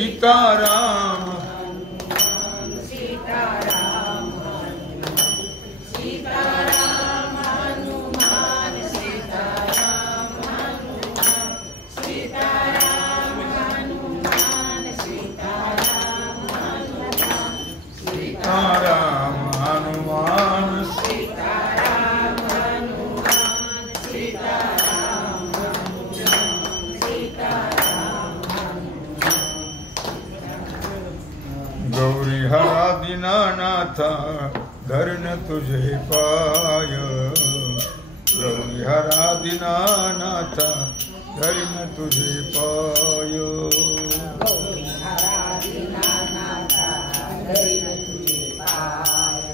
सीताराम सीताराम सीताराम हनुमान सीताराम हनुमान सीताराम हनुमान सीताराम हनुमान सीताराम हनुमान सीताराम हनुमान सीताराम गौरी हरा दीनानाथा धरण तुझे पाय गौरी हरा दीनानाथा धरण तुझे पाय गौरी हरा दीनानाथा धरण तुझे पाय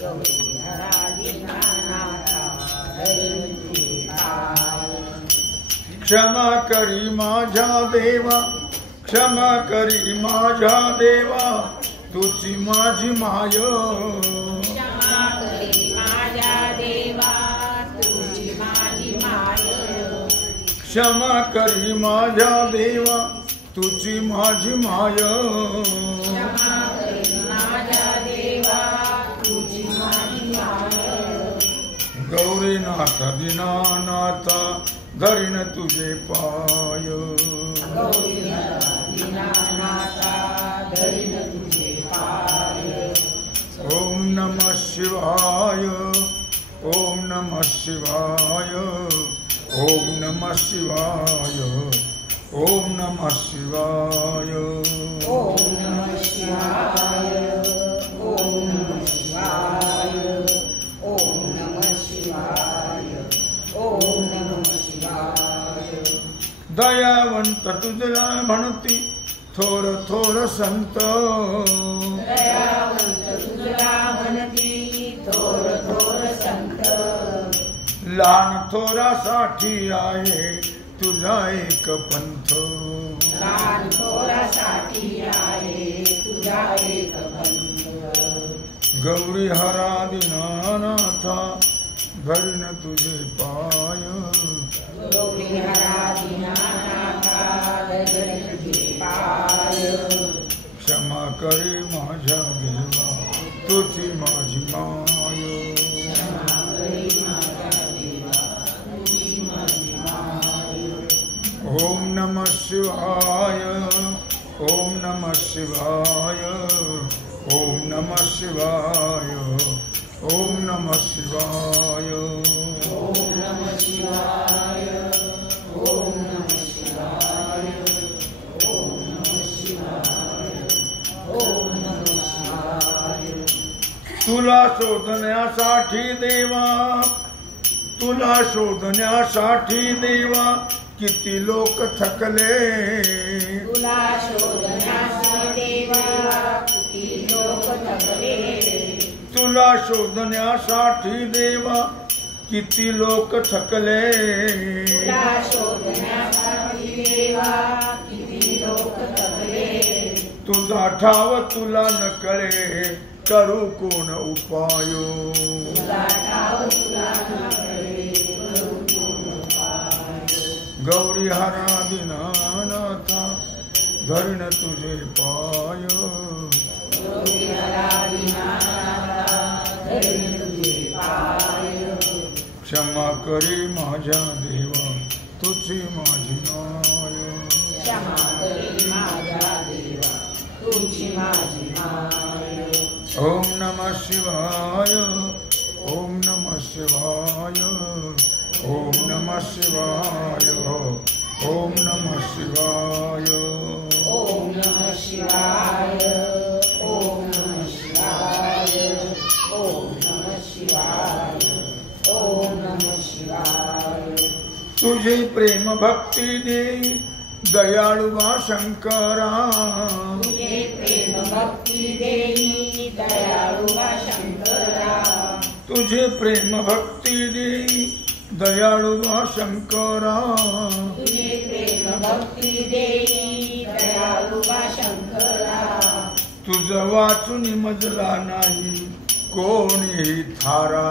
गौरी हरा दीनानाथा धरण तुझे पाय क्षमा करी माझ्या देवा क्षमा करी माझ्या देवा तुझी माझी माय क्षमा करी माझ्या देवा तुझी माझी माय क्षमा करी माझ्या देवा तुझी माझी माय क्षमा करी माझ्या देवा तुझी माझी माय गौरीनाथ दीनानाथ धरीन तुझे पाय गौरी दीनानाथा धरीन तुझे पाय ओम नमः शिवाय ओम नमः शिवाय ओम नमः शिवाय ओम नमः शिवाय ओम नमः शिवाय ओम नमः शिवाय ओम नमः शिवाय ओम नमः शिवाय दयावंत तुझला म्हणती थोर थोर संत दयावंत तुझला म्हणती थोर थोर संत लहान थोरासाठी आहे तुझा एक पंथ लहान थोरासाठी आहे तुझा एक पंथ गौरी हरा दीनानाथा धरीन तुझे पाय गौरी हरा दीनानाथा धरीन तुझे पाय क्षमा करे माझ्या देवा तुझी माझी माय क्षमा करी माझ्या देवा तुझी माझी माय ओम नमः शिवाय ओम नमः शिवाय ओम नमः शिवाय ओम नमः शिवाय ओम नमः शिवाय ओम नमः शिवाय ओम नमः शिवाय ओम नमः शिवाय तुला शोधण्यासाठी देवा तुला शोधण्यासाठी देवा किती लोक थकले तुला शोधण्यासाठी देवा किती लोक थकले तुला शोधण्यासाठी देवा किती लोक थकले तुला शोधण्यासाठी देवा किती लोक थकले तुझा ठाव तुला न कळे करू कोण उपाय तुला ठाव तुला न कळे करू कोण उपाय गौरी हरा दीनानाथा धरीन तुझे पाय गौरी हरा दीनानाथा धरीन तुझे पाय क्षमा करी माझ्या देवा तुझी माझी माय क्षमा करी माझ्या देवा तुझी माझी माय ओम नमः शिवाय ओम नमः शिवाय ओम नमः शिवाय ओम नमः शिवाय ओम नमः शिवाय ओम नमः शिवाय ओम नमः शिवाय ओम नमः शिवाय तुझी प्रेम भक्ती देई दयाळुवा शंकरा तुझे प्रेम भक्ती देई दयाळुवा शंकरा तुझे प्रेम भक्ती देई दयाळुवा शंकरा तुझे प्रेम भक्ती देई दयाळुवा शंकरा तुझ वाचून मजला नाही कोणी थारा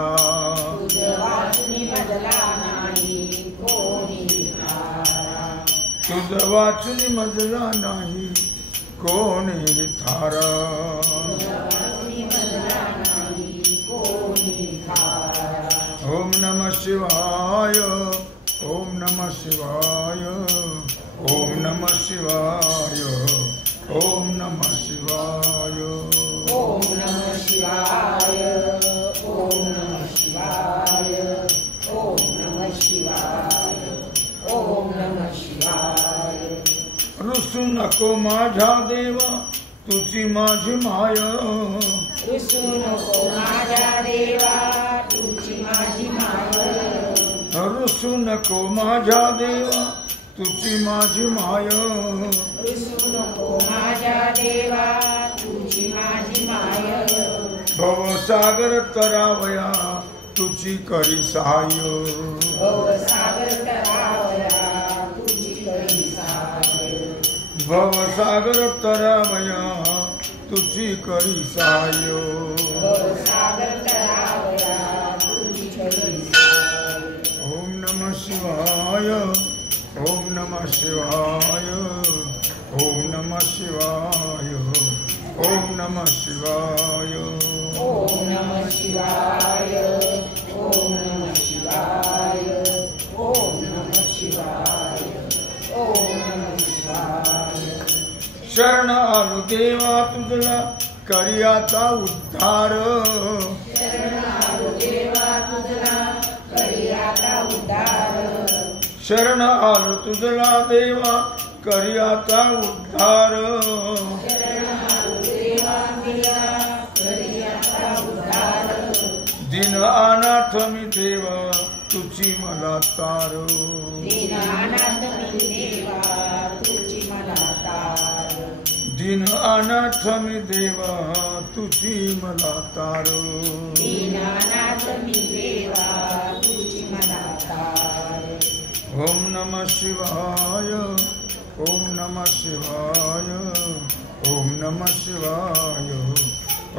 तुझ वाचून मजला नाही कोणी थारा तुझ वाचून मजला नाही कोणी थारा. ओम नमः शिवाय. ओम नमः शिवाय. ओम नमः शिवाय. ओम नमः शिवाय. ओम नमः शिवाय. ओम नमः शिवाय. ओम नमः शिवाय. ओम नमः शिवाय. रुसू नको माझ्या देवा तुझी माझी माय. रुसू नको माझ्या देवा तुझी माझी माय. रुसू नको माझ्या देवा तुझी माझी माय. रुसू नको माझ्या देवा तुझी माझी माय. भवसागर तरावया तुझी करी सहाय्य. भवसागर तरावया तुझी करी सहाय्य. भवसागर तरावया तुझी करी सहाय्य. भवसागर तरावया तुझी करी सहाय्य. ओम नमः शिवाय. ओम नमः शिवाय. ओम नमः शिवाय. ओम नमः शिवाय. ओम नमः शिवाय. ओम नमः शिवाय. ओम नमः शिवाय. ओम नमः शिवाय. शरण आलो देवा तुझला करी आता उद्धार. शरण आलो देवा तुझला करी आता उद्धार. शरण आलो तुझला देवा करी आता उद्धार. शरण आलो देवा तुझला करी आता उद्धार. दिन अनाथ मी देवा तुझी मला तार. दीनानाथ मी देवा तुझी मला तार. दिन अनाथ मी देवा तुझी मला तार. दीनानाथ मी देवा तुझी मला तार. ओम नमः शिवाय. ओम नमः शिवाय. ओम नमः शिवाय.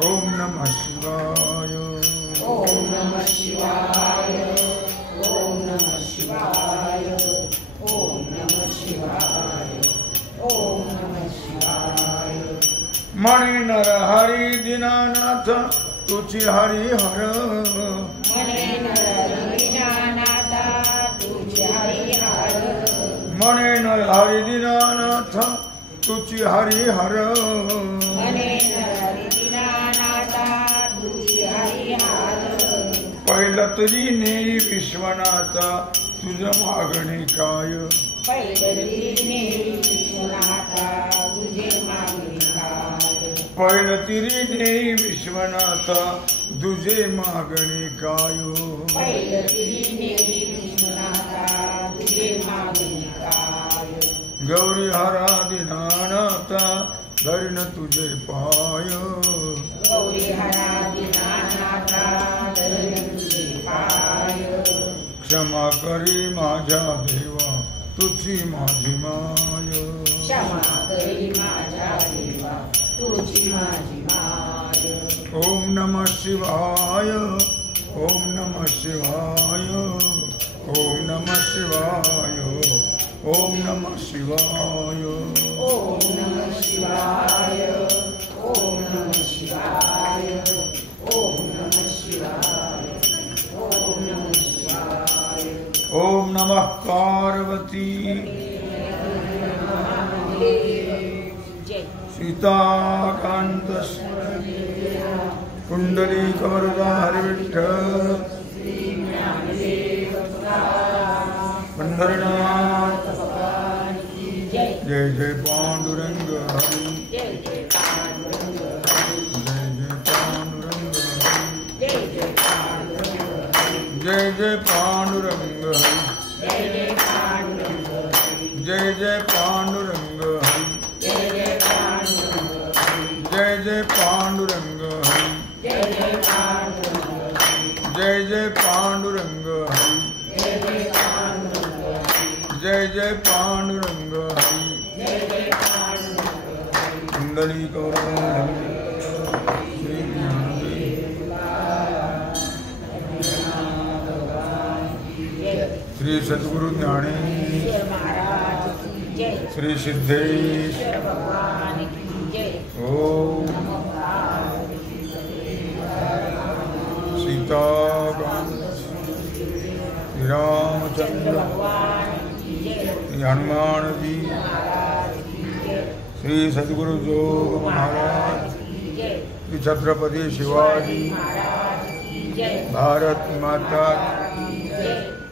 ओम नमः शिवाय. ओम नमः शिवाय. ओम नमः शिवाय. ओम नमः शिवाय. ओम नमः शिवाय. मणि नर हरी दीनानाथ तुझी हरी हर. मने नर दीनानाथ तुझी हरिहर. मणि नर हरी दीनानाथ तुझी हरी हर. मने नर दीनानाथ तुझी हरिहर. पहिलं तरी नेई विश्वनाथा तुझ मागणी काय. पैदलीने विश्वनाथा तुझे मागणी काय. पहिलं तरी नेई विश्वनाथा तुझे मागणी काय. पैदलीने विश्वनाथा तुझे मागणी काय. गौरी हरा दीनानाथा धरण तुझे पाय. गौरी हरा दीनानाथा धरण तुझे पाय. क्षमा करी माझ्या देवा तुझी माझी माय. क्षमा करी माझ्या देवा तुझी माझी माय. ओम नमः शिवाय. ओम नमः शिवाय. ओम नमः शिवाय. ओम नमः शिवाय. ओम नमः शिवाय. ओम नमः शिवाय. ओम नमः शिवाय. ओम नमः शिवाय. ओम नमः पार्वती. जय. सीताकांत कुंडलीकवरदारि विठ्ठल. पंढरनाथ. जय. जय जय पांडुरंग हरी. जय जय पांडुरंग. जय जय पांडुरंग हरी. जय जय पांडुरंग. जय जय पांडुरंग हरी. जय जय पांडुरंग. जय जय पांडुरंग हरी. जय जय पांडुरंग. जय जय पांडुरंग हरी. जय जय पांडुरंग. जय जय पांडुरंग हरी. जय जय पांडुरंग. जय जय पांडुरंग हरी. जय जय पांडुरंग. कुंडलीकवरदारि श्री ज्ञानदेव श्री सद्गुरु ज्ञानेश्वर महाराज की जय। श्री सिद्धेश ईश्वर भगवान की जय। ओम नमो पार्वती सीता श्री रामचंद्र भगवान की जय। श्री हनुमान जी महाराज की जय। श्री सद्गुरु जोग महाराज की जय। श्री छत्रपति शिवाजी महाराज की जय। भारत माता की जय।